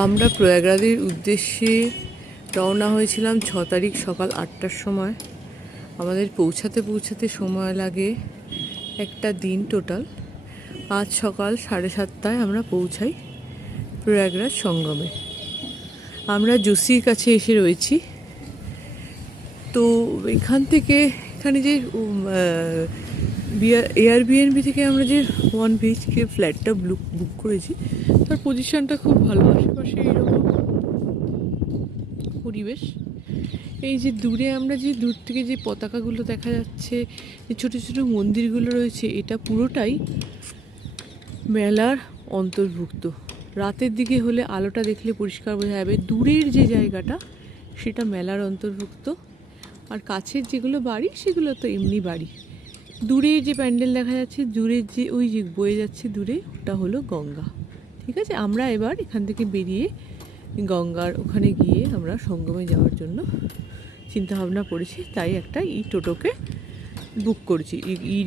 আমরা প্রয়াগরাজের উদ্দেশ্যে রওনা হয়েছিলাম 6 তারিখ সকাল 8টার সময়। আমাদের পৌঁছাতে সময় লাগে একটা দিন টোটাল। আজ সকাল 7:30টায় আমরা পৌঁছাই প্রয়াগরাজ সঙ্গমে। আমরা জোশীর কাছে এসে রয়েছি। তো এখানে যে এয়ারবিএনবি থেকে আমরা যে 1 BHK ফ্ল্যাটটা বুক করেছি, তার পজিশনটা খুব ভালো। আশেপাশে এরকম পরিবেশ। এই যে দূরে আমরা যে দূর থেকে যে পতাকাগুলো দেখা যাচ্ছে, যে ছোটো ছোটো মন্দিরগুলো রয়েছে, এটা পুরোটাই মেলার অন্তর্ভুক্ত। রাতের দিকে হলে আলোটা দেখলে পরিষ্কার বোঝা যাবে দূরের যে জায়গাটা সেটা মেলার অন্তর্ভুক্ত, আর কাছের যেগুলো বাড়ি সেগুলো তো এমনি বাড়ি। দূরে যে প্যান্ডেল দেখা যাচ্ছে, দূরের যে ওই যে বয়ে যাচ্ছে দূরে, ওটা হলো গঙ্গা। ঠিক আছে, আমরা এবার এখান থেকে বেরিয়ে গঙ্গার ওখানে গিয়ে আমরা সঙ্গমে যাওয়ার জন্য চিন্তা ভাবনা করেছি। তাই একটা টোটোকে বুক করছি।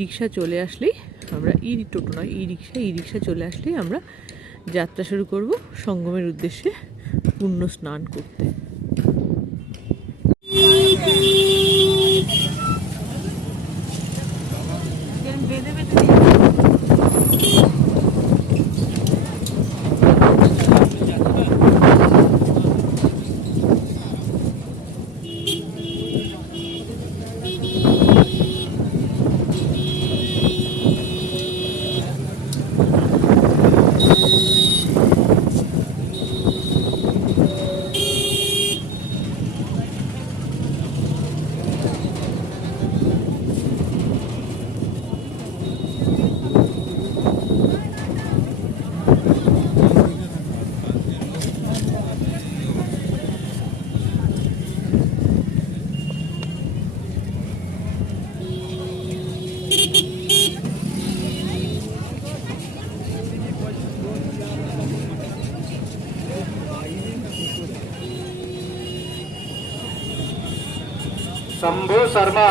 রিক্সা চলে আসলেই আমরা টোটো নয়, রিক্সা চলে আসলেই আমরা যাত্রা শুরু করব সঙ্গমের উদ্দেশ্যে পুণ্য স্নান করতে। शंभू शर्मा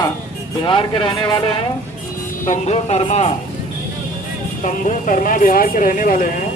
बिहार के रहने वाले हैं। शंभू शर्मा बिहार के रहने वाले हैं।